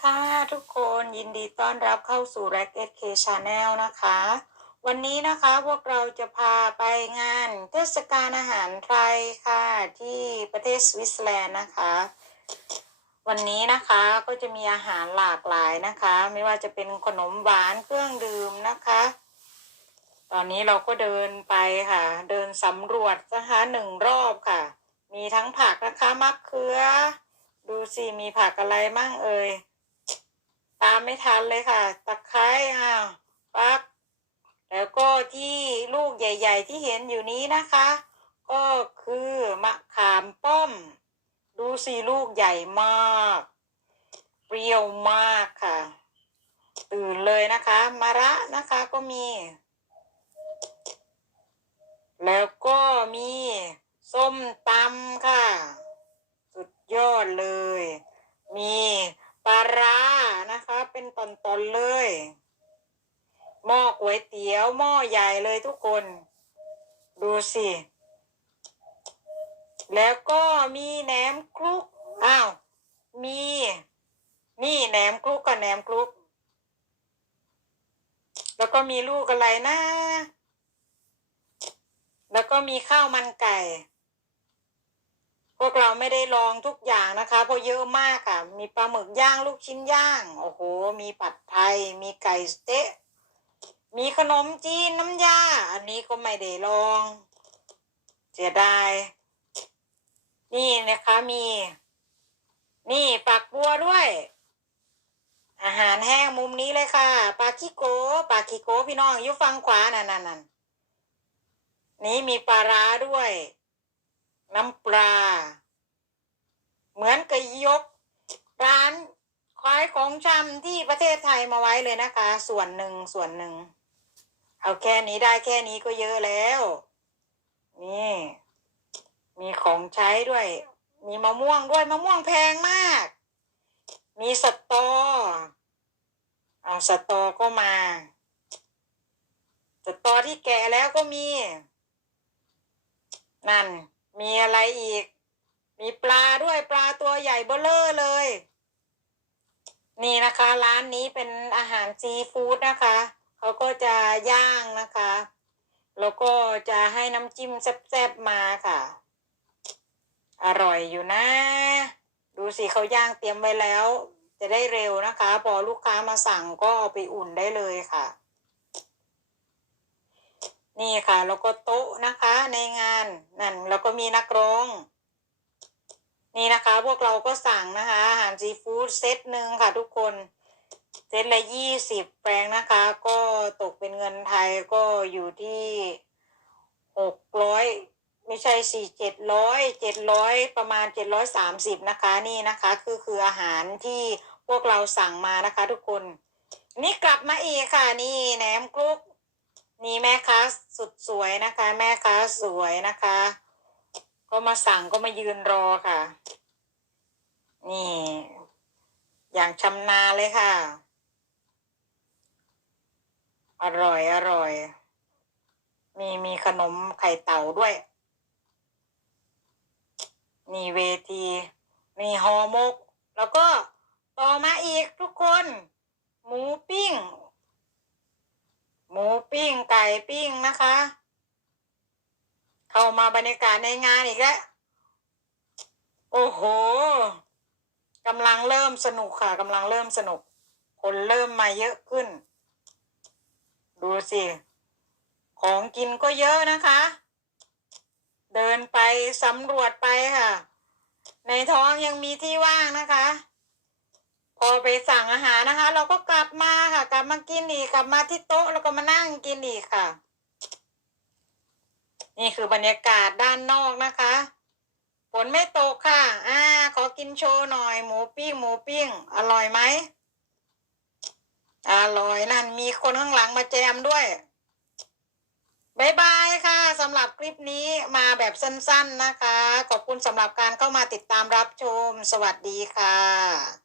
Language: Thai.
ค่ะทุกคนยินดีต้อนรับเข้าสู่ r a c k K Channel นะคะ วันนี้นะคะพวกเราจะพาไปงานเทศกาลอาหารไทยค่ะที่ประเทศสวิตเซอร์แลนด์นะคะ วันนี้นะคะก็จะมีอาหารหลากหลายนะคะ ไม่ว่าจะเป็นขนมหวานเครื่องดื่มนะคะ ตอนนี้เราก็เดินไปค่ะ เดินสำรวจนะคะหนึ่งรอบค่ะ มีทั้งผักนะคะมะเขือ ดูสิมีผักอะไรมั่งเอ่ย ตามไม่ทันเลยค่ะ ตะไคร้อ้าวปั๊บแล้วก็ที่ลูกใหญ่ ๆ ที่เห็นอยู่นี้นะคะ ก็คือมะขามป้อม ดูสิลูกใหญ่มาก เปรี้ยวมากค่ะ ตื่นเลยนะคะมะระนะคะก็มี แล้วก็มีส้มตำค่ะ สุดยอดเลย มี ปลาร้านะคะ เป็นตอนๆเลย หม้อก๋วยเตี๋ยว หม้อใหญ่เลยทุกคน ดูสิ แล้วก็มีแหนมคลุก อ้าว มี นี่แหนมคลุกกับแหนมคลุก แล้วก็มีลูกอะไรนะ แล้วก็มีข้าวมันไก่ วกเราไม่ได้ลองทุกอย่างนะคะ เพราะเยอะมากค่ะ มีปลาหมึกย่างลูกชิ้นย่าง โอ้โห มีผัดไทย มีไก่สเต๊ะ มีขนมจีนน้ำยา อันนี้ก็ไม่ได้ลอง เสียดาย นี่นะคะมี นี่ปักบัวด้วย อาหารแห้งมุมนี้เลยค่ะ ปลาคิโกปลาคิโกพี่น้องอยู่ฝั่งขวานั่นนั่นนั่นนี่มีปลาร้าด้วย น้ำปลา เหมือนกับยกร้านขายของชำที่ประเทศไทยมาไว้เลยนะคะ ส่วนหนึ่งส่วนหนึ่ง เอาแค่นี้ได้แค่นี้ก็เยอะแล้ว นี่ มีของใช้ด้วย มีมะม่วงด้วยมะม่วงแพงมาก มีสตอ เอาสตอก็มาสตอที่แก่แล้วก็มี นั่น มีอะไรอีก มีปลาด้วยปลาตัวใหญ่เบ้อเลอเลย นี่นะคะ ร้านนี้เป็นอาหารซีฟู้ดนะคะเขาก็จะย่างนะคะ แล้วก็จะให้น้ำจิ้มแซ่บๆมาค่ะ อร่อยอยู่นะ ดูสิเขาย่างเตรียมไว้แล้ว จะได้เร็วนะคะ พอลูกค้ามาสั่งก็เอาไปอุ่นได้เลยค่ะ นี่ค่ะ แล้วก็โต๊ะนะคะในงานนั่นแล้วก็มีนักร้อง นี่นะคะ พวกเราก็สั่งนะคะ อาหารซีฟู้ดเซตหนึ่งค่ะทุกคนเซตละยี่สิบแปลงนะคะ ก็ตกเป็นเงินไทยก็อยู่ที่หกร้อยไม่ใช่สี่เจ็ดร้อยเจ็ดร้อยประมาณเจ็ดร้อยสามสิบนะคะนี่นะคะ คือคืออาหารที่พวกเราสั่งมานะคะ ทุกคน นี่กลับมาอีกค่ะ นี่แหนมกรุก นี่แม่ค้าสุดสวยนะคะ แม่ค้าสวยนะคะ ก็มาสั่งก็มายืนรอค่ะ นี่ อย่างชำนาญเลยค่ะ อร่อยอร่อย มีมีขนมไข่เต่าด้วยนี่เวที มีฮอมก แล้วก็ต่อมาอีกทุกคน หมูปิ้ง หมูปิ้งไก่ปิ้งนะคะ เข้ามาบรรยากาศในงานอีกแล้ว โอ้โหกำลังเริ่มสนุกค่ะกำลังเริ่มสนุก คนเริ่มมาเยอะขึ้น ดูสิ ของกินก็เยอะนะคะ เดินไปสำรวจไปค่ะ ในท้องยังมีที่ว่างนะคะ พอไปสั่งอาหารนะคะ เราก็กลับมาค่ะ กลับมากินอีกกลับมาที่โต๊ะแล้วก็มานั่งกินอีกค่ะ นี่คือบรรยากาศด้านนอกนะคะฝนไม่ตกค่ะ อ่า ขอกินโชว์หน่อย หมูปิ้ง หมูปิ้ง อร่อยไหม อร่อยนั่น มีคนข้างหลังมาแจมด้วยบายบายค่ะสำหรับคลิปนี้มาแบบสั้น ๆนะคะ ขอบคุณสำหรับการเข้ามาติดตามรับชม สวัสดีค่ะ